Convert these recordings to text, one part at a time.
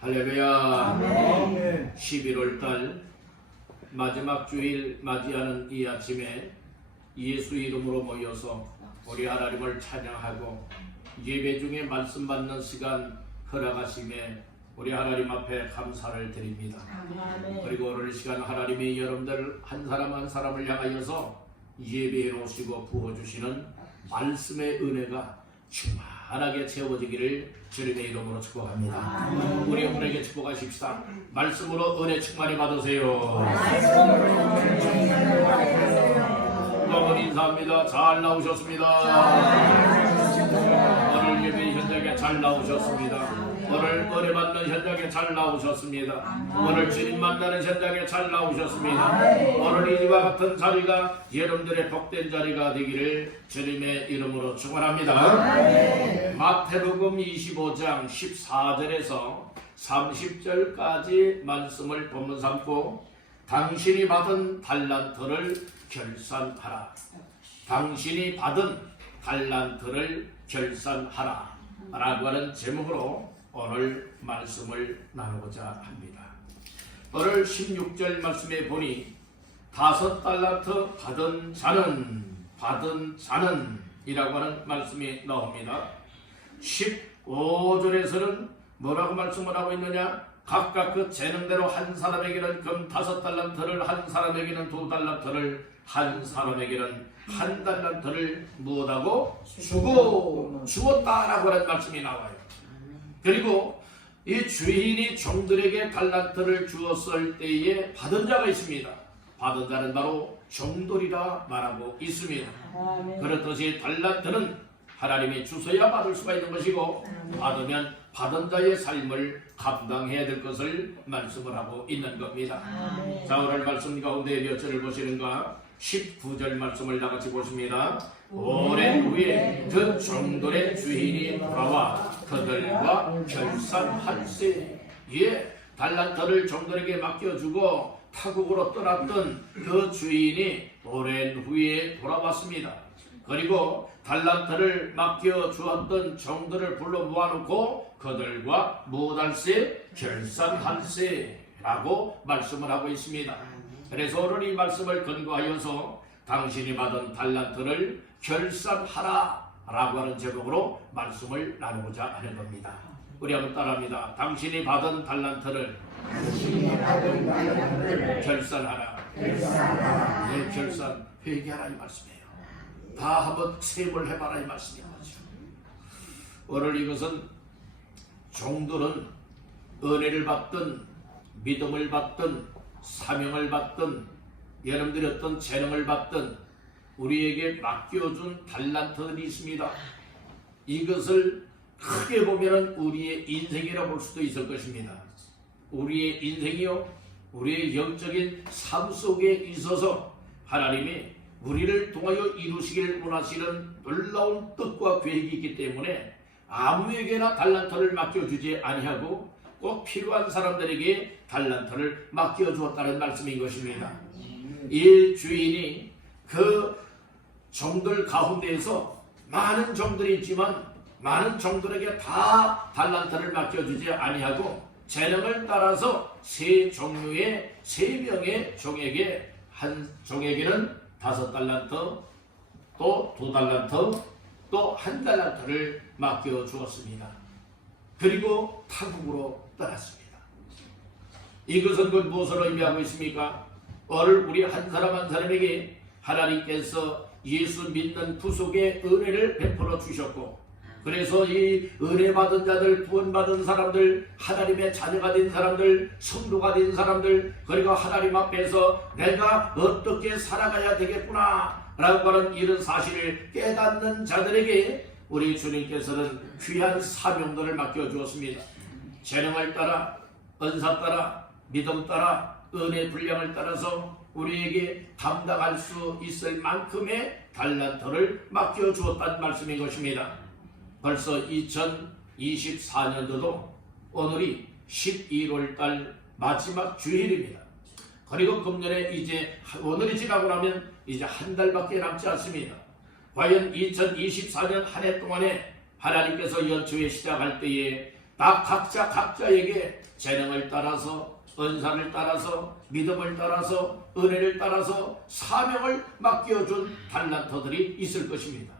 할렐루야. 아멘. 11월달 마지막 주일 맞이하는 이 아침에 예수 이름으로 모여서 우리 하나님을 찬양하고 예배 중에 말씀 받는 시간 허락하심에 우리 하나님 앞에 감사를 드립니다. 그리고 오늘 시간 하나님이 여러분들 한 사람 한 사람을 향하여서 예배해 놓으시고 부어주시는 말씀의 은혜가 충만하게 채워지기를 주님의 이름으로 축복합니다. 우리 분에게 축복하십시다. 말씀으로 은혜 충만히 받으세요. 여러분 인사합니다. 잘 나오셨습니다. 오늘 예배 현장에 잘 나오셨습니다. 오늘 은혜 받는 현장에 잘 나오셨습니다. 오늘 주님 만나는 현장에 잘 나오셨습니다. 오늘 이와 같은 자리가 여러분들의 복된 자리가 되기를 주님의 이름으로 축원합니다. 마태복음 25장 14절에서 30절까지 말씀을 본문 삼고 당신이 받은 달란트를 결산하라. 당신이 받은 달란트를 결산하라 라고 하는 제목으로 오늘 말씀을 나누고자 합니다. 오늘 16절 말씀에 보니 5달란트 받은 자는 이라고 하는 말씀이 나옵니다. 15절에서는 뭐라고 말씀을 하고 있느냐? 각각 그 재능대로 한 사람에게는 금 5달란트를, 한 사람에게는 2달란트를, 한 사람에게는 1달란트를 무엇하고 주었다라고 하는 말씀이 나와요. 그리고 이 주인이 종들에게 달란트를 주었을 때에 받은 자가 있습니다. 받은 자는 바로 종들이라 말하고 있습니다. 그렇듯이 달란트는 하나님이 주셔야 받을 수가 있는 것이고 받으면 받은 자의 삶을 감당해야 될 것을 말씀을 하고 있는 겁니다. 자, 오늘 말씀 가운데 몇 절을 보시는가? 19절 말씀을 나같이 보십니다. 오랜 후에 그 종들의 주인이 돌아와 그들과 결산할세. 달란트를 종들에게 맡겨주고 타국으로 떠났던 그 주인이 오랜 후에 돌아왔습니다. 그리고 달란트를 맡겨주었던 종들을 불러 모아놓고 그들과 무엇할세? 결산할세 라고 말씀을 하고 있습니다. 그래서 오늘 이 말씀을 근거하여서 당신이 받은 달란트를 결산하라 라고 하는 제목으로 말씀을 나누고자 하는 겁니다. 우리 한번 따라합니다. 당신이 받은 달란트를 결산하라. 네, 결산 회개하라 이 말씀이에요. 다 한번 세번 해봐라 이 말씀이에요. 오늘 이것은 종들은 은혜를 받든 믿음을 받든 사명을 받든 여러분들이 어떤 재능을 받든 우리에게 맡겨준 달란트들이 있습니다. 이것을 크게 보면 우리의 인생이라고 볼 수도 있을 것입니다. 우리의 인생이요, 우리의 영적인 삶 속에 있어서 하나님이 우리를 통하여 이루시기를 원하시는 놀라운 뜻과 계획이 있기 때문에 아무에게나 달란트를 맡겨주지 아니하고 꼭 필요한 사람들에게 달란트를 맡겨주었다는 말씀인 것입니다. 이 주인이 그 종들 가운데에서 많은 종들이 있지만 많은 종들에게 다 달란트를 맡겨주지 아니하고 재능을 따라서 세 명의 종에게 한 종에게는 5달란트, 또 2달란트, 또 1달란트를 맡겨주었습니다. 그리고 타국으로 떠났습니다. 이것은 그 무엇을 의미하고 있습니까? 오늘 우리 한 사람 한 사람에게 하나님께서 예수 믿는 구속의 은혜를 베풀어 주셨고, 그래서 이 은혜 받은 자들, 구원 받은 사람들, 하나님의 자녀가 된 사람들, 성도가 된 사람들, 그리고 하나님 앞에서 내가 어떻게 살아가야 되겠구나 라고 하는 이런 사실을 깨닫는 자들에게 우리 주님께서는 귀한 사명들을 맡겨주었습니다. 재능을 따라, 은사 따라, 믿음 따라, 은혜 분량을 따라서 우리에게 감당할 수 있을 만큼의 달란트를 맡겨주었다는 말씀인 것입니다. 벌써 2024년도도 오늘이 11월달 마지막 주일입니다. 그리고 금년에 이제 오늘이 지나고 나면 이제 한 달밖에 남지 않습니다. 과연 2024년 한 해 동안에 하나님께서 연초에 시작할 때에 다 각자에게 재능을 따라서, 은사를 따라서, 믿음을 따라서, 은혜를 따라서 사명을 맡겨준 달란트들이 있을 것입니다.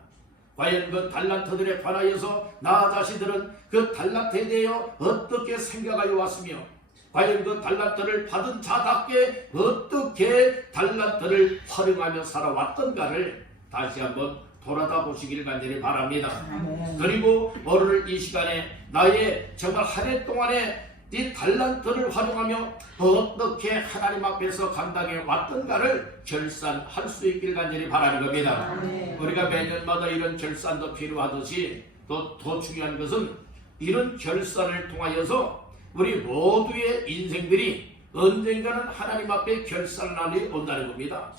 과연 그 달란트들에 관하여서 나 자신들은 그 달란트에 대하여 어떻게 생각하여 왔으며, 과연 그 달란트를 받은 자답게 어떻게 달란트를 활용하며 살아왔던가를 다시 한번 돌아다 보시길 간절히 바랍니다. 그리고 오늘 이 시간에 나의 정말 한 해 동안에 이 달란트를 활용하며 어떻게 하나님 앞에서 감당해 왔던가를 결산할 수 있길 간절히 바라는 겁니다. 우리가 매년마다 이런 결산도 필요하듯이 또 더 중요한 것은 이런 결산을 통하여서 우리 모두의 인생들이 언젠가는 하나님 앞에 결산을 날이 온다는 겁니다.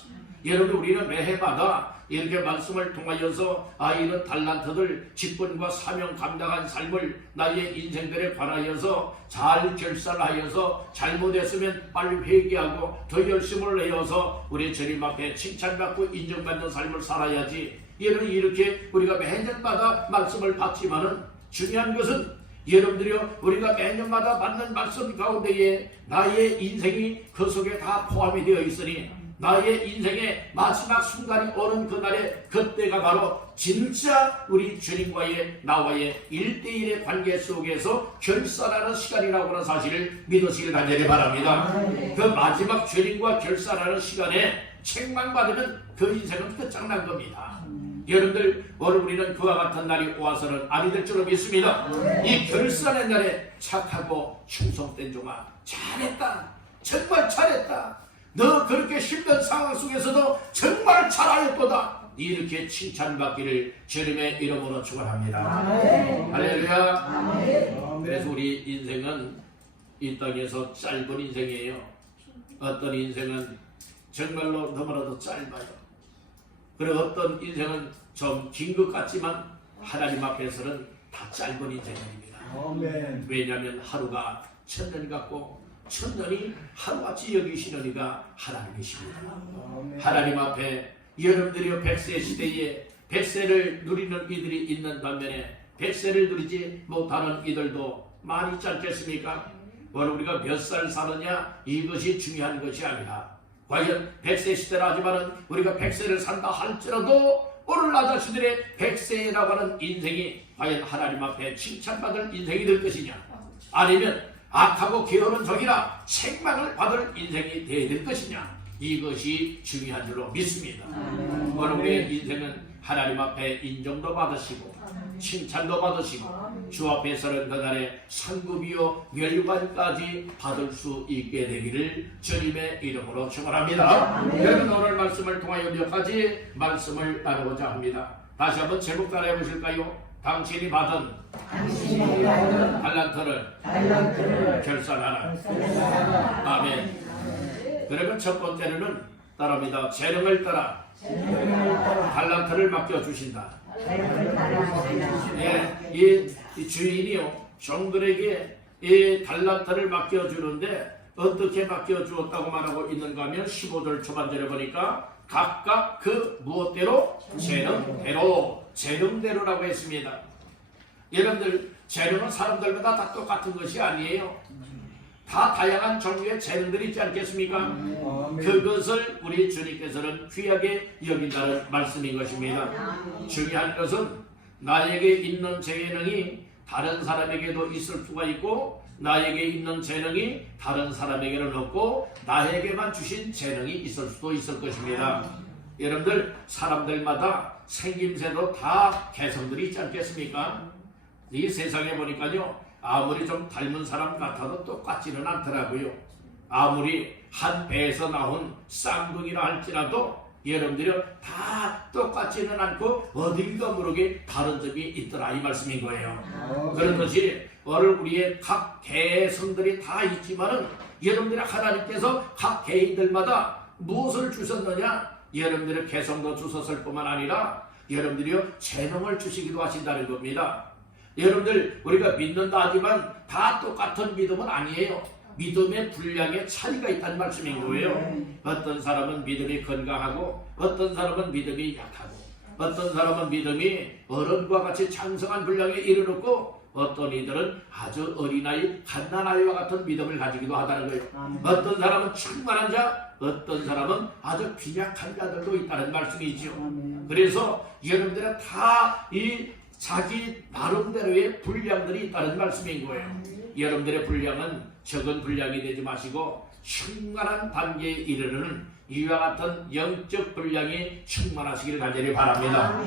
여러분, 우리는 매해마다 이렇게 말씀을 통하여서 이런 달란트들 직분과 사명 감당한 삶을 나의 인생들에 관하여서 잘 결산하여서 잘못했으면 빨리 회개하고 더 열심을 내어서 우리 주님 앞에 칭찬받고 인정받는 삶을 살아야지. 이렇게 우리가 매년마다 말씀을 받지만은 중요한 것은 여러분들이요, 우리가 매년마다 받는 말씀 가운데에 나의 인생이 그 속에 다 포함이 되어 있으니 나의 인생의 마지막 순간이 오는 그날에 그때가 바로 진짜 우리 주님과의 나와의 1대1의 관계 속에서 결산하는 시간이라고 하는 사실을 믿으시길 간절히 바랍니다. 그 마지막 주님과 결산하는 시간에 책망받으면 그 인생은 끝장난 겁니다. 여러분들, 오늘 우리는 그와 같은 날이 와서는 아니 될 줄로 믿습니다. 이 결산의 날에 착하고 충성된 종아, 잘했다, 정말 잘했다, 너 그렇게 힘든 상황 속에서도 정말 잘하였도다, 이렇게 칭찬받기를 주님의 이름으로 축원합니다. 할렐루야. 그래서 우리 인생은 이 땅에서 짧은 인생이에요. 어떤 인생은 정말로 너무나도 짧아요. 그리고 어떤 인생은 좀 긴 것 같지만 하나님 앞에서는 다 짧은 인생입니다. 왜냐하면 하루가 천년 같고 천년이 하루같이 여기시는 이가 하나님이십니다. 하나님 앞에 여러분들이 100세 시대에 100세를 누리는 이들이 있는 반면에 100세를 누리지 못하는 이들도 많이 있지 않겠습니까? 오늘 우리가 몇 살 사느냐 이것이 중요한 것이 아니라 과연 100세 시대라 하지만은 우리가 100세를 산다 할지라도 오늘 나 자신들의 100세라고 하는 인생이 과연 하나님 앞에 칭찬받을 인생이 될 것이냐, 아니면 악하고 게으른 적이라 책망을 받을 인생이 되어야 될 것이냐, 이것이 중요한 줄로 믿습니다. 오늘 우리의 인생은 하나님 앞에 인정도 받으시고 칭찬도 받으시고 주 앞에서는 그날의 상급이요 멸관까지 받을 수 있게 되기를 주님의 이름으로 축원합니다. 여러분, 오늘 말씀을 통하여 몇 가지 말씀을 나누고자 합니다. 다시 한번 제목 따라 해보실까요? 당신이 받은 달란트를 결산하라. 아멘. 그러면 첫 번째로는 따라합니다. 재능을 따라 달란트를 맡겨주신다. 이 주인이요, 종들에게 이 달란트를 맡겨주는데 어떻게 맡겨주었다고 말하고 있는가 하면 15절 초반절에 보니까 각각 그 무엇대로? 재능대로라고 했습니다. 여러분들, 재능은 사람들마다 다 똑같은 것이 아니에요. 다 다양한 종류의 재능들이 있지 않겠습니까? 그것을 우리 주님께서는 귀하게 여긴다는 말씀인 것입니다. 중요한 것은 나에게 있는 재능이 다른 사람에게도 있을 수가 있고 나에게 있는 재능이 다른 사람에게는 없고 나에게만 주신 재능이 있을 수도 있을 것입니다. 여러분들, 사람들마다 생김새도 다 개성들이 있지 않겠습니까? 이 세상에 보니까요, 아무리 좀 닮은 사람 같아도 똑같지는 않더라고요. 아무리 한 배에서 나온 쌍둥이라 할지라도 여러분들이 다 똑같지는 않고 어딘가 모르게 다른 점이 있더라, 이 말씀인 거예요. 그런 것이 오늘 우리의 각 개성들이 다 있지만은 여러분들의 하나님께서 각 개인들마다 무엇을 주셨느냐, 여러분들의 개성도 주셨을 뿐만 아니라 여러분들이 재능을 주시기도 하신다는 겁니다. 여러분들, 우리가 믿는다 하지만 다 똑같은 믿음은 아니에요. 믿음의 분량의 차이가 있다는 말씀인 거예요. 어떤 사람은 믿음이 건강하고 어떤 사람은 믿음이 약하고 어떤 사람은 믿음이 어른과 같이 창성한 분량에 이르렀고 어떤 이들은 아주 어린아이, 갓난아이와 같은 믿음을 가지기도 하다는 거예요. 어떤 사람은 충만한 자, 어떤 사람은 아주 빈약한 자들도 있다는 말씀이죠. 그래서 여러분들은 다 이 자기 나름대로의 분량들이 있다는 말씀인 거예요. 여러분들의 분량은 적은 분량이 되지 마시고 충만한 단계에 이르는 이와 같은 영적 분량이 충만하시기를 간절히 바랍니다.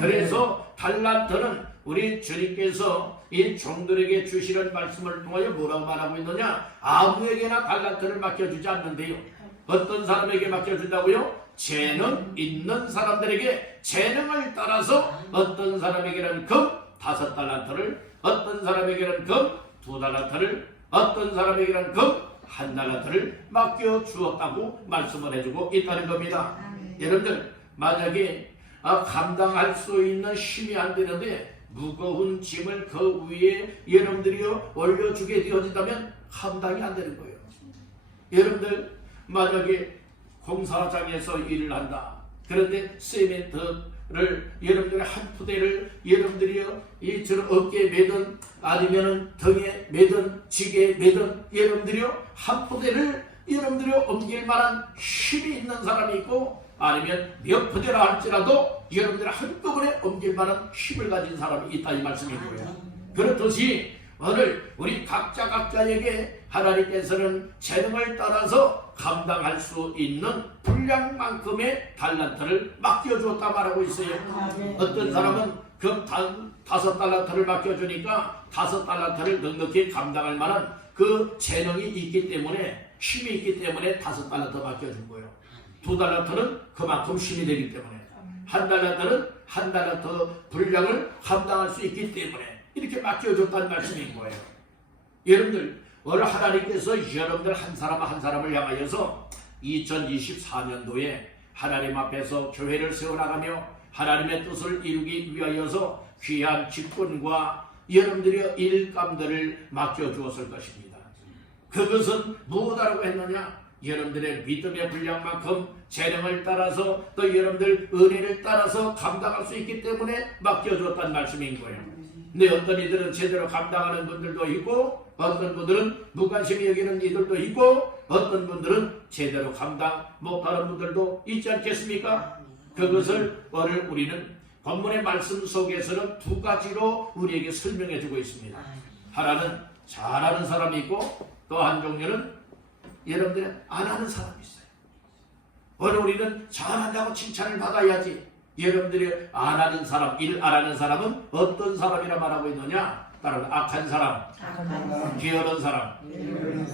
그래서 달란트는 우리 주님께서 이 종들에게 주시는 말씀을 통하여 뭐라고 말하고 있느냐? 아무에게나 달란트를 맡겨주지 않는데요. 어떤 사람에게 맡겨준다고요? 재능 있는 사람들에게 재능을 따라서 어떤 사람에게는 금 5달란트를, 어떤 사람에게는 금 2달란트를, 어떤 사람에게는 금 1달란트를 맡겨주었다고 말씀을 해주고 있다는 겁니다. 여러분들 만약에 감당할 수 있는 힘이 안 되는데 무거운 짐을 그 위에 여러분들이 올려주게 되어진다면 감당이 안 되는 거예요. 여러분들 만약에 공사장에서 일을 한다. 그런데 세멘트를 여러분들의 한 푸대를 여러분들이요 이처럼 어깨에 매든 아니면은 등에 매든 지게에 매든 여러분들이요 한 푸대를 여러분들이 옮길 만한 힘이 있는 사람이 있고 아니면 몇 푸대라 할지라도 여러분들이 한꺼번에 옮길 만한 힘을 가진 사람이 있다 이 말씀인 거예요. 그렇듯이 오늘 우리 각자에게 하나님께서는 재능을 따라서 감당할 수 있는 분량만큼의 달란트를 맡겨주었다 말하고 있어요. 어떤 사람은 그 5달란트를 맡겨주니까 5달란트를 넉넉히 감당할 만한 그 재능이 있기 때문에 힘이 있기 때문에 5달란트 맡겨준 거예요. 2달란트는 그만큼 힘이 되기 때문에 1달란트는 1달란트 분량을 감당할 수 있기 때문에 이렇게 맡겨줬다는 말씀인 거예요. 여러분들 오늘 하나님께서 여러분들 한 사람 한 사람을 향하여서 2024년도에 하나님 앞에서 교회를 세워나가며 하나님의 뜻을 이루기 위하여서 귀한 직분과 여러분들의 일감들을 맡겨주었을 것입니다. 그것은 무엇이라고 했느냐? 여러분들의 믿음의 분량만큼 재능을 따라서 또 여러분들 은혜를 따라서 감당할 수 있기 때문에 맡겨줬다는 말씀인 거예요. 근데 어떤 이들은 제대로 감당하는 분들도 있고 어떤 분들은 무관심히 여기는 이들도 있고 어떤 분들은 제대로 감당 못하는 분들도 있지 않겠습니까? 그것을 오늘 우리는 본문의 말씀 속에서는 두 가지로 우리에게 설명해 주고 있습니다. 하나는 잘하는 사람이 있고 또 한 종류는 여러분들이 안 하는 사람이 있어요. 오늘 우리는 잘한다고 칭찬을 받아야지. 여러분들이 안 하는 사람, 일 안 하는 사람은 어떤 사람이라 말하고 있느냐? 따로 악한 사람, 게으른 사람.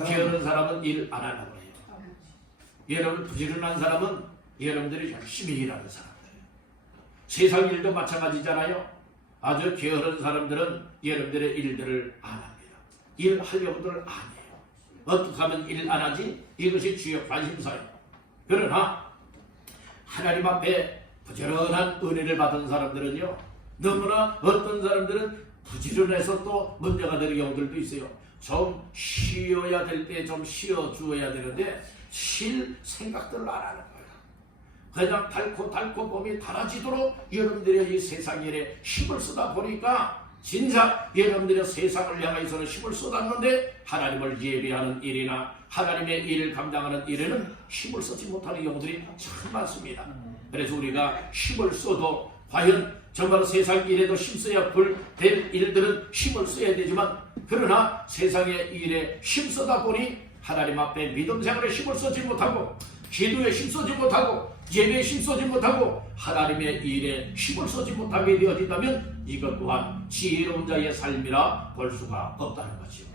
게으른 사람은 일 안 하는 거예요. 여러분 부지런한 사람은 여러분들이 열심히 일하는 사람들이에요. 세상 일도 마찬가지잖아요. 아주 게으른 사람들은 여러분들의 일들을 안 합니다. 일하려고들 안 해요. 어떻게 하면 일 안 하지? 이것이 주요 관심사예요. 그러나 하나님 앞에 부지런한 은혜를 받은 사람들은요 너무나 어떤 사람들은 부지런해서 또 문제가 되는 경우들도 있어요. 좀 쉬어야 될 때 좀 쉬어주어야 되는데 쉴 생각들을 안 하는 거예요. 그냥 닳고 몸이 닳아지도록 여러분들의 이 세상 일에 힘을 쓰다 보니까 진짜 여러분들의 세상을 향해서는 힘을 쏟았는데 하나님을 예배하는 일이나 하나님의 일을 감당하는 일에는 힘을 쓰지 못하는 경우들이 참 많습니다. 그래서 우리가 힘을 써도 과연 정말 세상 일에도 힘써야 될 일들은 힘을 써야 되지만 그러나 세상의 일에 힘쓰다 보니 하나님 앞에 믿음 생활에 힘을 쓰지 못하고 기도에 힘쓰지 못하고 예배에 힘쓰지 못하고 하나님의 일에 힘을 쓰지 못하게 되어진다면 이것 또한 지혜로운 자의 삶이라 볼 수가 없다는 것이요.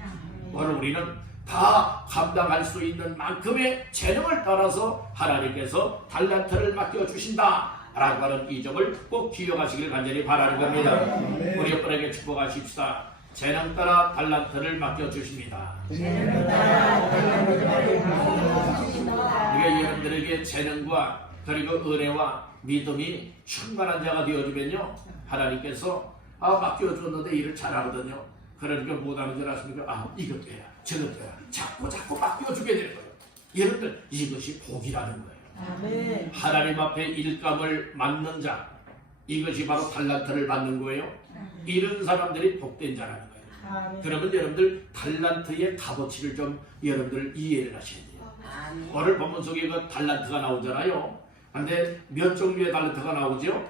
오늘 우리는 다 감당할 수 있는 만큼의 재능을 따라서 하나님께서 달란트를 맡겨주신다 라고 하는 이 점을 꼭 기억하시길 간절히 바라는 겁니다. 우리 여러분에게 축복하십시다. 재능 따라 달란트를 맡겨주십니다. 우리가 여러분들에게 재능과 그리고 은혜와 믿음이 충만한 자가 되어주면요 하나님께서 맡겨줬는데 일을 잘하거든요. 그러니까 못하는 줄 아십니까? 이것도 해야 저것도 해야 자꾸 맡겨주게 될 거예요. 여러분들 이것이 복이라는 거예요. 하나님 앞에 일감을 맡는 자 이것이 바로 달란트를 받는 거예요. 이런 사람들이 복된 자라는 거예요. 그러면 여러분들 달란트의 값어치를 좀 여러분들 이해를 하셔야 돼요. 오늘 본문 속에 그 달란트가 나오잖아요. 근데 몇 종류의 달란트가 나오죠?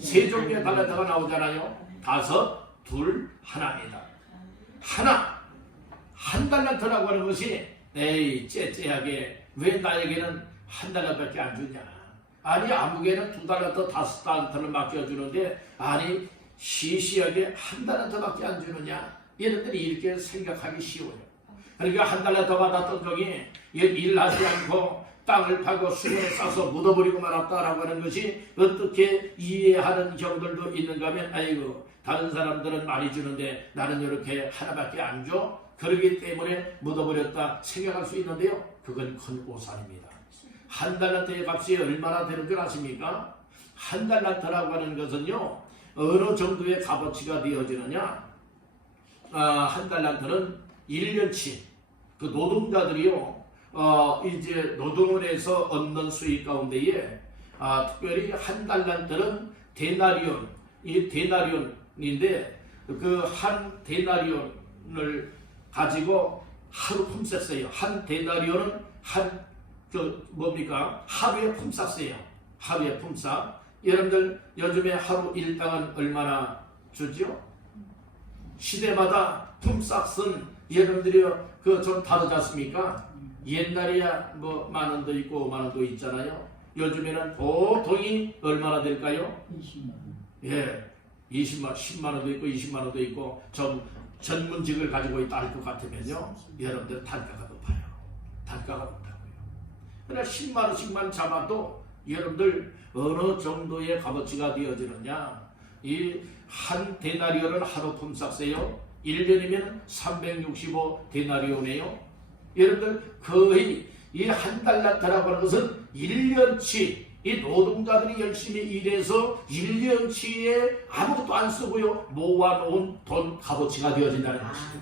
세 종류의 달란트가 나오잖아요. 5, 2, 하나입니다. 하나, 한 달란트라고 하는 것이 에이 째째하게 왜 나에게는 한 달란트밖에 안 주냐. 아니 아무개는 2달란트 5달란트를 맡겨주는데 아니 시시하게 한 달란트밖에 안 주느냐. 얘네들이 이렇게 생각하기 쉬워요. 그러니까 한 달란트 받았던 종이 일하지 않고 땅을 파고 수건에 싸서 묻어버리고 말았다라고 하는 것이 어떻게 이해하는 경우들도 있는가 하면 아이고 다른 사람들은 많이 주는데 나는 이렇게 하나밖에 안 줘? 그러기 때문에 묻어버렸다 생각할 수 있는데요. 그건 큰 오산입니다. 한 달란트의 값이 얼마나 되는 줄 아십니까? 한 달란트라고 하는 것은요. 어느 정도의 값어치가 되어지느냐? 한 달란트는 1년치 그 노동자들이요. 이제 노동을 해서 얻는 수익 가운데에 특별히 한 달란트는 데나리온, 이 데나리온인데 그 한 데나리온을 가지고 하루 품삯어요. 한 데나리온은 하루에 품삯어요. 하루에 품삯. 여러분들 요즘에 하루 일당은 얼마나 주죠? 시대마다 품삯은 여러분들이 그 좀 다르지 않습니까? 옛날에야 뭐 만원도 있고 5만원도 있잖아요. 요즘에는 보통이 얼마나 될까요? 20만원. 예, 20만, 10만원도 있고 20만원도 있고 좀 전문직을 가지고 있다 할 것 같으면요. 여러분들 단가가 높아요. 단가가 높다고요. 그러나 10만원씩만 잡아도 여러분들 어느 정도의 값어치가 되어지느냐. 이 한 데나리온은 하루 품삯이에요. 1년이면 365 데나리온이에요. 여러분들 거의 이 한 달란트라고 하는 것은 1년치 이 노동자들이 열심히 일해서 1년치에 아무것도 안 쓰고요 모아놓은 돈 값어치가 되어진다는 것이죠.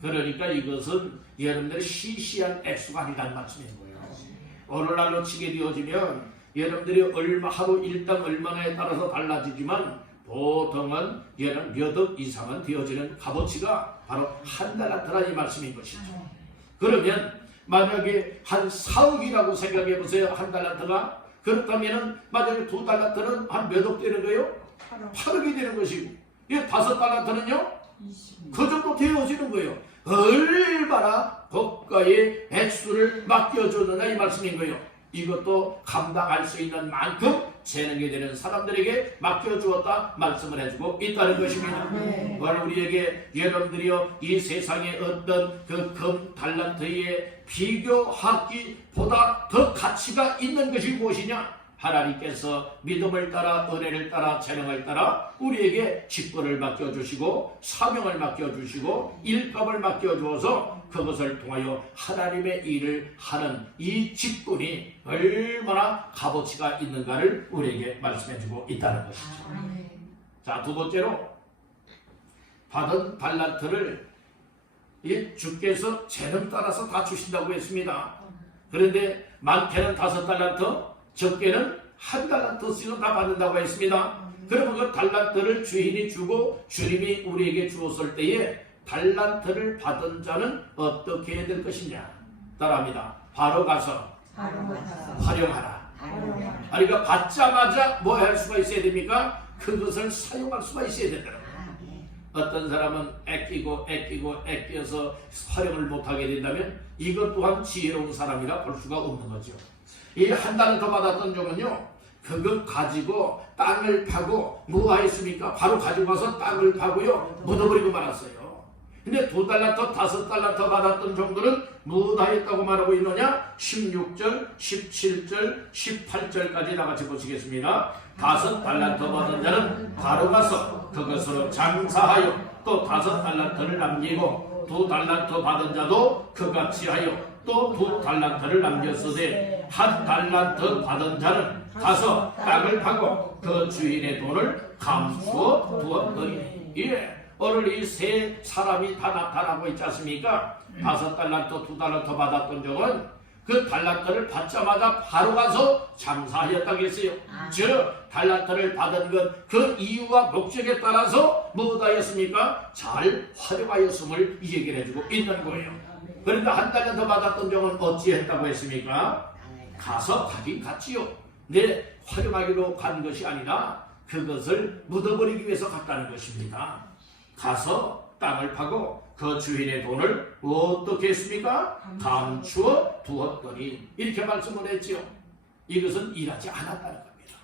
그러니까 이것은 여러분들의 시시한 액수가 아니라는 말씀인 거예요. 오늘날로 치게 되어지면 여러분들이 하루 일당 얼마나에 따라서 달라지지만 보통은 얘는 몇 억 이상은 되어지는 값어치가 바로 한 달란트라 이 말씀인 것이죠. 그러면 만약에 한 4억이라고 생각해 보세요. 한 달란트가. 그렇다면 만약에 2달란트는 한 몇 억 되는 거예요? 8억이 되는 것이고 이 5달란트는요? 그 정도 되어지는 거예요. 얼마나 고가의 액수를 맡겨주느냐 이 말씀인 거예요. 이것도 감당할 수 있는 만큼 재능이 되는 사람들에게 맡겨주었다 말씀을 해주고 있다는 것입니다. 오늘 우리에게 여러분들이요 이 세상에 어떤 그 금 달란트에 비교하기보다 더 가치가 있는 것이 무엇이냐? 하나님께서 믿음을 따라 은혜를 따라 재능을 따라 우리에게 직분을 맡겨주시고 사명을 맡겨주시고 일감을 맡겨주어서 그것을 통하여 하나님의 일을 하는 이 직분이 얼마나 값어치가 있는가를 우리에게 말씀해주고 있다는 것이죠. 자, 두 번째로 받은 달란트를 주께서 재능 따라서 다 주신다고 했습니다. 그런데 많게는 5달란트 적게는 1달란트씩은 다 받는다고 했습니다. 그러면 그 달란트를 주인이 주고 주님이 우리에게 주었을 때에 달란트를 받은 자는 어떻게 해야 될 것이냐? 따라합니다. 바로 가서 활용하라. 그러니까 받자마자 뭐 할 수가 있어야 됩니까? 그것을 사용할 수가 있어야 된다는 거예요. 어떤 사람은 아껴서 활용을 못하게 된다면 이것 또한 지혜로운 사람이라 볼 수가 없는 거죠. 이 1달란트 받았던 종은요 그것 가지고 땅을 파고 뭐 했습니까? 바로 가지고 와서 땅을 파고요 묻어버리고 말았어요. 근데 2달란트 5달란트 받았던 종들은 뭐 했다고 말하고 있느냐? 16절 17절 18절까지 나같이 보시겠습니다. 5달란트 받은 자는 바로 가서 그것으로 장사하여 또 5달란트를 남기고 2달란트 받은 자도 그같이 하여 또 2달란트를 남겼으되 1달란트 받은 자는 가서 땅을 파고 그 주인의 돈을 감추어 두었더니 오늘 이 세 사람이 다 나타나고 있지 않습니까? 5달란트 2달란트 받았던 종은 그 달란트를 받자마자 바로 가서 장사하였다고 했어요. 즉 달란트를 받은 것 그 이유와 목적에 따라서 무엇하였습니까? 잘 활용하였음을 얘기를 해주고 있는 거예요. 그런데 한 달란트 받았던 종은 어찌했다고 했습니까? 가서 가긴 갔지요. 내 활용하기로 간 것이 아니라 그것을 묻어버리기 위해서 갔다는 것입니다. 가서 땅을 파고 그 주인의 돈을 어떻게 했습니까? 감추어 두었더니 이렇게 말씀을 했지요. 이것은 일하지 않았다는 겁니다.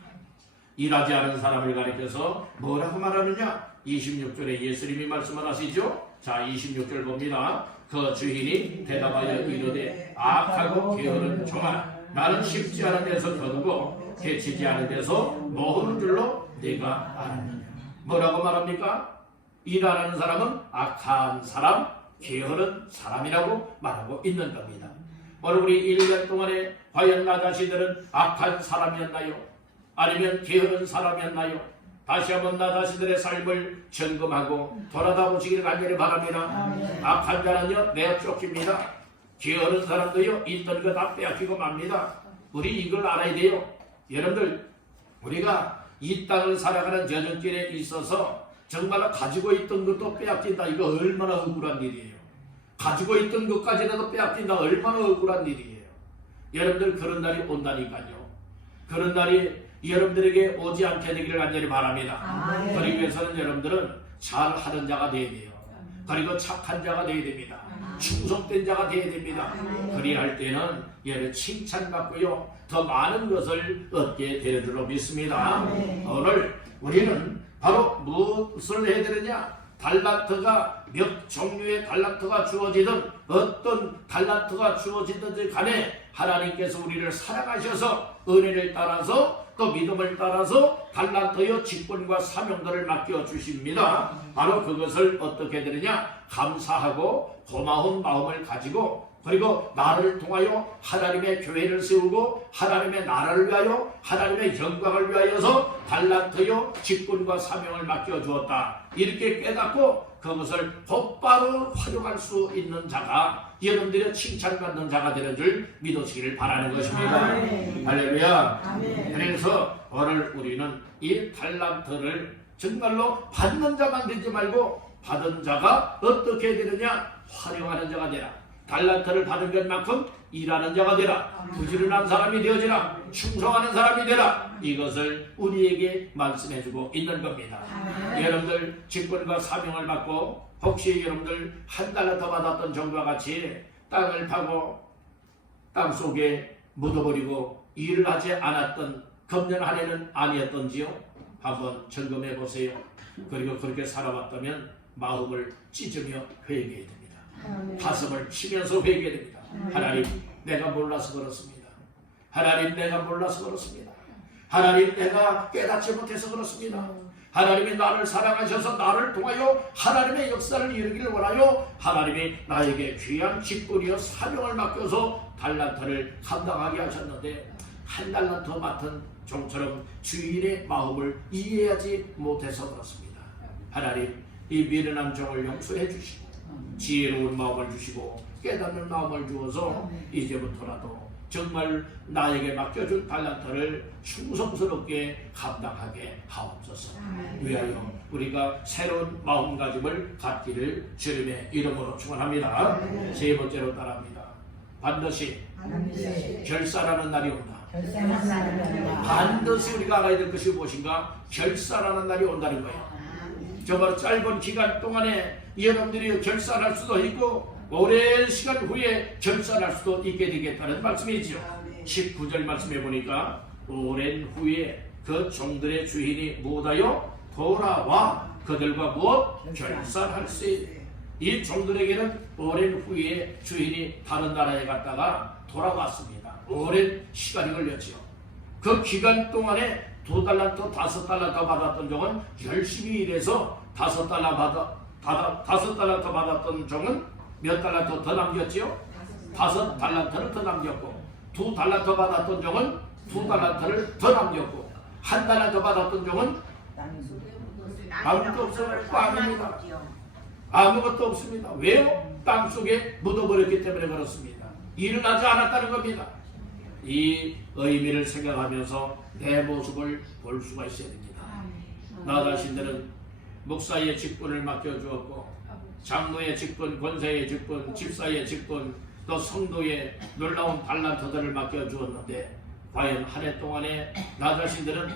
일하지 않은 사람을 가리켜서 뭐라고 말하느냐? 26절에 예수님이 말씀을 하시죠. 자, 26절 봅니다. 그 주인이 대답하여 이르되 악하고 게으른 종아, 나는 쉽지 않은 데서 거두고 해치지 않은 데서 모으는 줄로 네가 알았느냐. 뭐라고 말합니까? 일 안 하는 사람은 악한 사람, 게으른 사람이라고 말하고 있는 겁니다. 오늘 우리 1년 동안에 과연 나 자신들은 악한 사람이었나요? 아니면 게으른 사람이었나요? 다시 한번 나 자신들의 삶을 점검하고 돌아다 보시기를 간절히 바랍니다. 악한 자는요 내어 쫓깁니다. 게으른 사람도요 있던 거 다 빼앗기고 맙니다. 우리 이걸 알아야 돼요. 여러분들, 우리가 이 땅을 살아가는 저녁길에 있어서 정말 가지고 있던 것도 빼앗긴다. 이거 얼마나 억울한 일이에요. 가지고 있던 것까지라도 빼앗긴다. 얼마나 억울한 일이에요. 여러분들, 그런 날이 온다니까요. 그런 날이 여러분들에게 오지 않게 되기를 간절히 바랍니다. 그러기 위해서는 여러분들은 잘하는 자가 되어야 돼요. 그리고 착한 자가 되어야 됩니다. 충성된 자가 되어야 됩니다. 그리할 때는 얘를 칭찬받고요 더 많은 것을 얻게 되는 줄로 믿습니다. 오늘 우리는 바로 무엇을 해야 되느냐? 달란트가 몇 종류의 달란트가 주어지든 어떤 달란트가 주어지든지 간에 하나님께서 우리를 사랑하셔서 은혜를 따라서 또 믿음을 따라서 달란트의 직분과 사명들을 맡겨주십니다. 바로 그것을 어떻게 되느냐? 감사하고 고마운 마음을 가지고, 그리고 나를 통하여 하나님의 교회를 세우고 하나님의 나라를 위하여 하나님의 영광을 위하여서 달란트요 직분과 사명을 맡겨주었다. 이렇게 깨닫고 그것을 곧바로 활용할 수 있는 자가, 여러분들의 칭찬받는 자가 되는 줄 믿으시기를 바라는 것입니다. 할렐루야. 그래서 오늘 우리는 이 달란트를 정말로 받는 자만 되지 말고 받은 자가 어떻게 되느냐? 활용하는 자가 되라. 달란트를 받은 것만큼 일하는 자가 되라. 부지런한 사람이 되어지라. 충성하는 사람이 되라. 이것을 우리에게 말씀해주고 있는 겁니다. 여러분들 직분과 사명을 받고 혹시 여러분들 한 달러 더 받았던 종과 같이 땅을 파고 땅 속에 묻어버리고 일을 하지 않았던 금년 한 해는 아니었던지요? 한번 점검해 보세요. 그리고 그렇게 살아왔다면 마음을 찢으며 회개해야 됩니다. 가슴을 치면서 회개됩니다. 하나님, 내가 몰라서 그렇습니다. 하나님, 내가 몰라서 그렇습니다. 하나님, 내가 깨닫지 못해서 그렇습니다. 하나님이 나를 사랑하셔서 나를 통하여 하나님의 역사를 이루기를 원하여 하나님이 나에게 귀한 직분이요 사명을 맡겨서 달란트를 감당하게 하셨는데 한 달란트 맡은 종처럼 주인의 마음을 이해하지 못해서 그렇습니다. 하나님, 이 미련한 종을 용서해 주시고 지혜로운 마음을 주시고 깨닫는 마음을 주어서 이제부터라도 정말 나에게 맡겨준 달란트를 충성스럽게 감당하게 하옵소서. 위하여 우리가 새로운 마음가짐을 갖기를 주님의 이름으로 축원합니다. 세 번째로 따라합니다. 반드시 결산하는 날이 온다. 반드시 우리가 알아야 될 것이 무엇인가? 결산하는 날이 온다는 거예요. 정말 짧은 기간 동안에 여러분들이 결산할 수도 있고 오랜 시간 후에 결산할 수도 있게 되겠다는 말씀이지요. 19절 말씀해 보니까 오랜 후에 그 종들의 주인이 무엇하여 돌아와 그들과 무엇 결산할 수 있다. 이 종들에게는 오랜 후에 주인이 다른 나라에 갔다가 돌아왔습니다. 오랜 시간이 걸렸지요. 그 기간 동안에 2달란트, 5달란트 받았던 종은 열심히 일해서 5달란트 받았던 종은 몇 달란트 더 남겼지요? 5달란트를 더 남겼고, 2달란트 받았던 종은 2달란트를 더 남겼고, 1달란트 받았던 종은 아무것도 없어요. 아무것도 없습니다. 왜요? 땅속에 묻어버렸기 때문에 그렇습니다. 일어나지 않았다는 겁니다. 이 의미를 생각하면서 내 모습을 볼 수가 있어야 됩니다. 나 자신들은 목사의 직분을 맡겨주었고 장로의 직분, 권사의 직분, 집사의 직분, 또 성도의 놀라운 달란트들을 맡겨주었는데 과연 한 해 동안에 나 자신들은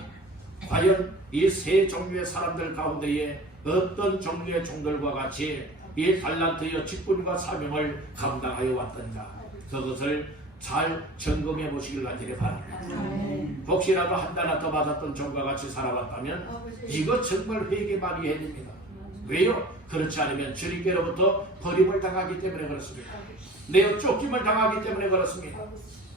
과연 이 세 종류의 사람들 가운데에 어떤 종류의 종들과 같이 이 달란트의 직분과 사명을 감당하여 왔던가, 그것을 잘 점검해 보시길 간절히 바랍니다. 혹시라도 한 달란트 받았던 종과 같이 살아왔다면 이거 정말 회개 많이 해야 됩니다. 왜요? 그렇지 않으면 주님께로부터 버림을 당하기 때문에 그렇습니다. 내어 쫓김을 당하기 때문에 그렇습니다.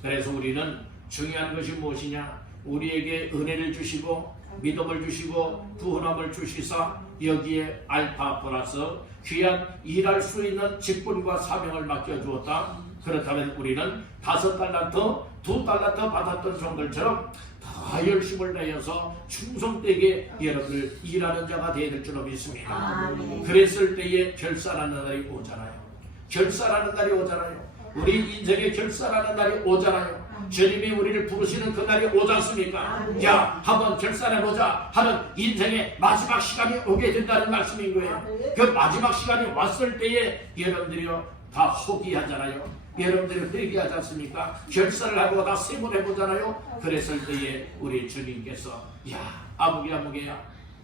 그래서 우리는 중요한 것이 무엇이냐? 우리에게 은혜를 주시고 믿음을 주시고 구원함을 주시사 여기에 알파 플러스 귀한 일할 수 있는 직분과 사명을 맡겨주었다. 그렇다면 우리는 5달란트, 2달란트 받았던 종들처럼 다 열심을 내어서 충성되게 여러분들 일하는 자가 되어야 될 줄로 믿습니다. 그랬을 때에 결산하는 날이 오잖아요. 결산하는 날이 오잖아요. 우리 인생에 결산하는 날이 오잖아요. 주님이 우리를 부르시는 그 날이 오지 않습니까? 야, 한번 결산해보자 하는 인생의 마지막 시간이 오게 된다는 말씀인 거예요. 그 마지막 시간이 왔을 때에 여러분들이요 다 포기하잖아요. 여러분들이 회개하지 않습니까? 결산을 하고 다 세분해보잖아요. 그랬을 때에 우리 주님께서 야, 아무개야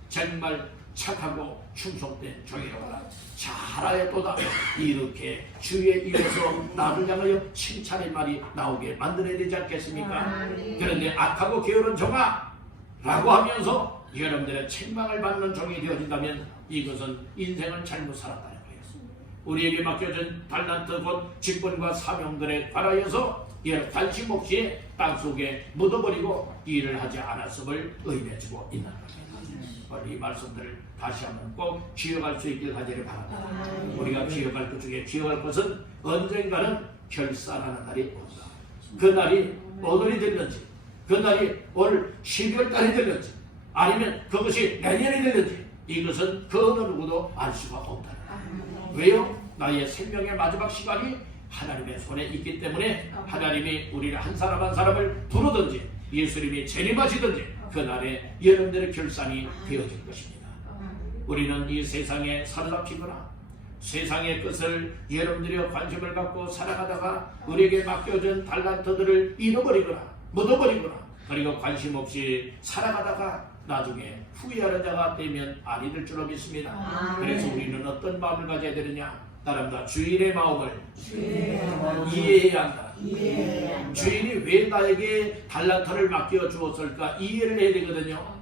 정말 착하고 충성된 종이로구나, 잘하였도다, 이렇게 주의 입에서 나를 향하여 칭찬의 말이 나오게 만들어야 되지 않겠습니까? 그런데 악하고 게으른 종아 라고 하면서 여러분들의 책망을 받는 종이 되어진다면 이것은 인생을 잘못 살았다는 거예요. 우리에게 맡겨진 달란트 곧 직분과 사명들에 관하여서 관심 없이 땅속에 묻어버리고 일을 하지 않았음을 의미해주고 있는 겁니다. 이 말씀들을 다시 한번 꼭 기억할 수 있길 간절히 바랍니다. 우리가 기억할 것 중에 기억할 것은 언젠가는 결산하는 날이 온다. 그 날이 오늘이 됐는지, 그 날이 올 12월 달이 됐는지, 아니면 그것이 내년이 됐는지 이것은 그 어느 누구도 알 수가 없다. 왜요? 나의 생명의 마지막 시간이 하나님의 손에 있기 때문에 하나님이 우리를 한 사람 한 사람을 부르든지 예수님이 재림하시든지 그날에 여러분들의 결산이 되어질 것입니다. 우리는 이 세상에 사로잡히거나 세상의 것을 여러분들이 관심을 갖고 살아가다가 우리에게 맡겨진 달란트들을 잃어버리거나 묻어버리거나 그리고 관심 없이 살아가다가 나중에 후회하는 자가 되면 아니 될 줄로 믿습니다. 그래서 우리는 어떤 마음을 가져야 되느냐? 따릅니다. 주인의 마음을 이해해야 한다. 주인이 왜 나에게 달란트를 맡겨 주었을까 이해를 해야 되거든요.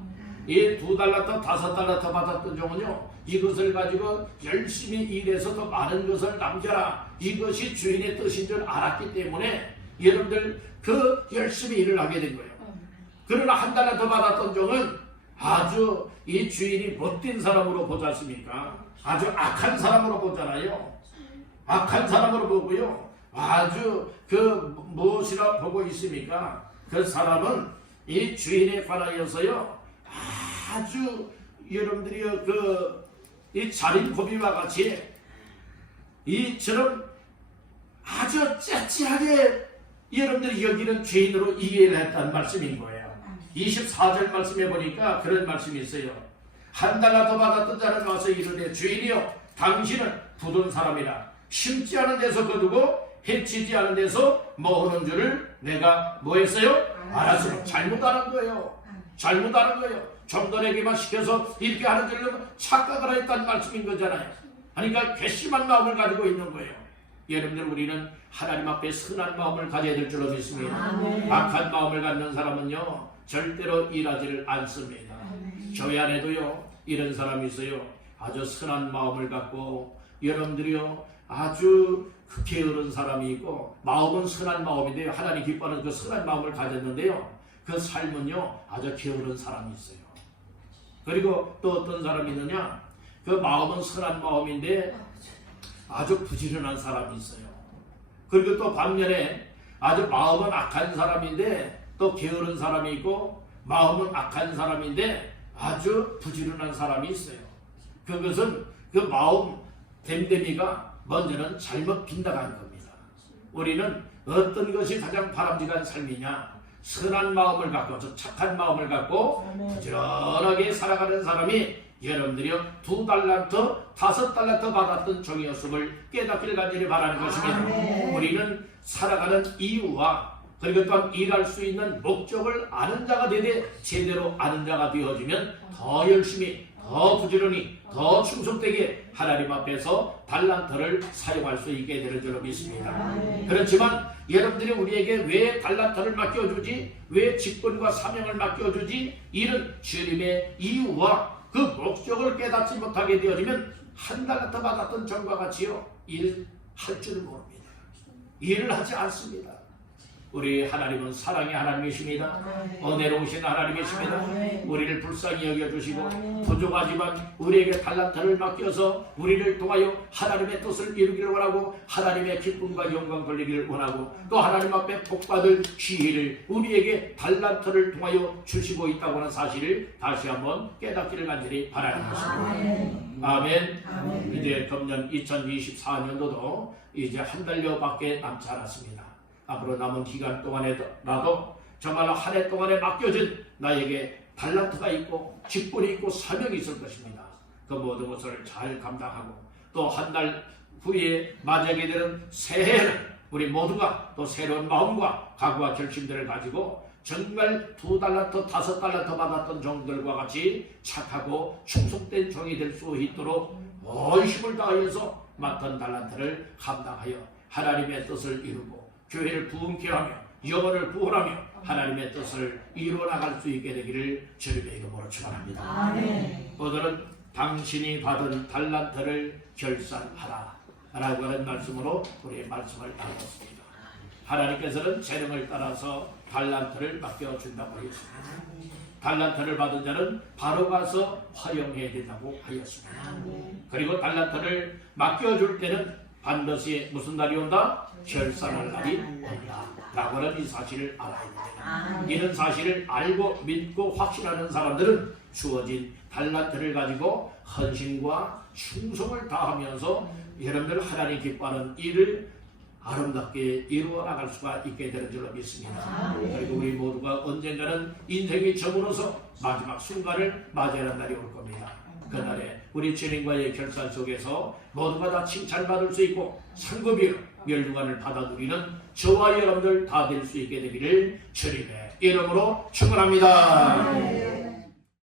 이 2달란트, 5달란트 받았던 종은요, 이것을 가지고 열심히 일해서 더 많은 것을 남겨라, 이것이 주인의 뜻인 줄 알았기 때문에 여러분들 그 열심히 일을 하게 된 거예요. 그러나 1달란트 받았던 종은 아주 이 주인이 못된 사람으로 보지 않습니까? 아주 악한 사람으로 보잖아요. 악한 사람으로 보고요, 아주 그 무엇이라 보고 있습니까? 그 사람은 이 주인에 관하여서요 아주 여러분들이 이 자린고비와 같이 이처럼 아주 째째하게 여러분들이 여기는 주인으로 이해를 했다는 말씀인 거예요. 24절 말씀에 보니까 그런 말씀이 있어요. 1달란트 받았던 자는 와서 이르되 주인이여 당신은 부든 사람이라 심지 않은 데서 거두고 해치지 않은 데서 모으는 줄을 내가 뭐 했어요? 알았어요. 잘못하는 거예요. 잘못하는 거예요. 종들에게만 시켜서 이렇게 하는 줄로 착각을 했다는 말씀인 거잖아요. 그러니까 괘씸한 마음을 가지고 있는 거예요. 여러분들 우리는 하나님 앞에 선한 마음을 가져야 될 줄로 믿습니다. 악한 마음을 갖는 사람은요 절대로 일하지를 않습니다. 교회 안에도요 이런 사람이 있어요. 아주 선한 마음을 갖고 여러분들이요 아주 게으른 사람이 있고 마음은 선한 마음인데요, 하나님 기뻐하는 그 선한 마음을 가졌는데요, 그 삶은요 아주 게으른 사람이 있어요. 그리고 또 어떤 사람이 있느냐, 그 마음은 선한 마음인데 아주 부지런한 사람이 있어요. 그리고 또 반면에 아주 마음은 악한 사람인데 또 게으른 사람이 있고, 마음은 악한 사람인데 아주 부지런한 사람이 있어요. 그것은 그 마음 됨됨이가 먼저는 잘못 빗나간 겁니다. 우리는 어떤 것이 가장 바람직한 삶이냐? 선한 마음을 갖고 착한 마음을 갖고 부지런하게 살아가는 사람이 여러분들이 2달란트, 5달란트 받았던 종이었음을 깨닫기를 간절히 바라는 것입니다. 우리는 살아가는 이유와 그리고 또한 일할 수 있는 목적을 아는 자가 되되 제대로 아는 자가 되어지면 더 열심히, 더 부지런히, 더 충성되게 하나님 앞에서 달란트를 사용할 수 있게 되는 줄로 믿습니다. 그렇지만 여러분들이 우리에게 왜 달란트를 맡겨주지? 왜 직분과 사명을 맡겨주지? 이런 주님의 이유와 그 목적을 깨닫지 못하게 되어지면 1달란트 받았던 종과 같이요 일할 줄을 모릅니다. 일을 하지 않습니다. 우리 하나님은 사랑의 하나님이십니다. 은혜로우신 하나님이십니다. 우리를 불쌍히 여겨주시고 부족하지만 우리에게 달란트를 맡겨서 우리를 통하여 하나님의 뜻을 이루기를 원하고 하나님의 기쁨과 영광 돌리기를 원하고 또 하나님 앞에 복받을 기회를 우리에게 달란트를 통하여 주시고 있다고 하는 사실을 다시 한번 깨닫기를 간절히 바라는 것입니다. 아멘. 이제 금년 2024년도도 이제 한 달여밖에 남지 않았습니다. 앞으로 남은 기간 동안에라도 정말로 한 해 동안에 맡겨진 나에게 달란트가 있고 직분이 있고 사명이 있을 것입니다. 그 모든 것을 잘 감당하고 또 한 달 후에 맞이하게 되는 새해는 우리 모두가 또 새로운 마음과 각오와 결심들을 가지고 정말 2달란트, 5달란트 받았던 종들과 같이 착하고 충성된 종이 될 수 있도록 온 힘을 다하여서 맡은 달란트를 감당하여 하나님의 뜻을 이루고 교회를 부흥케 하며 영혼을 구원하며 하나님의 뜻을 이루어나갈 수 있게 되기를 주님의 이름으로 축원합니다. 오늘은 당신이 받은 달란트를 결산하라 라고 하는 말씀으로 우리의 말씀을 나눴습니다. 하나님께서는 재능을 따라서 달란트를 맡겨준다고 하였습니다. 달란트를 받은 자는 바로 가서 활용해야 된다고 하였습니다. 그리고 달란트를 맡겨줄 때는 반드시 무슨 날이 온다? 결산할 날이 온다 라고 하는 이 사실을 알아야 됩니다. 이런 사실을 알고 믿고 확신하는 사람들은 주어진 달란트를 가지고 헌신과 충성을 다하면서 여러분들 하나님 기뻐하는 일을 아름답게 이루어 나갈 수가 있게 되는 줄로 믿습니다. 그리고 우리 모두가 언젠가는 인생이 접어들어서 마지막 순간을 맞이하는 날이 올 겁니다. 그날에 우리 주님과의 결산 속에서 모두가 다 칭찬받을 수 있고 상급이요 멸류관을 받아 누리는 저와 여러분들 다 될 수 있게 되기를 주님의 이름으로 축원합니다.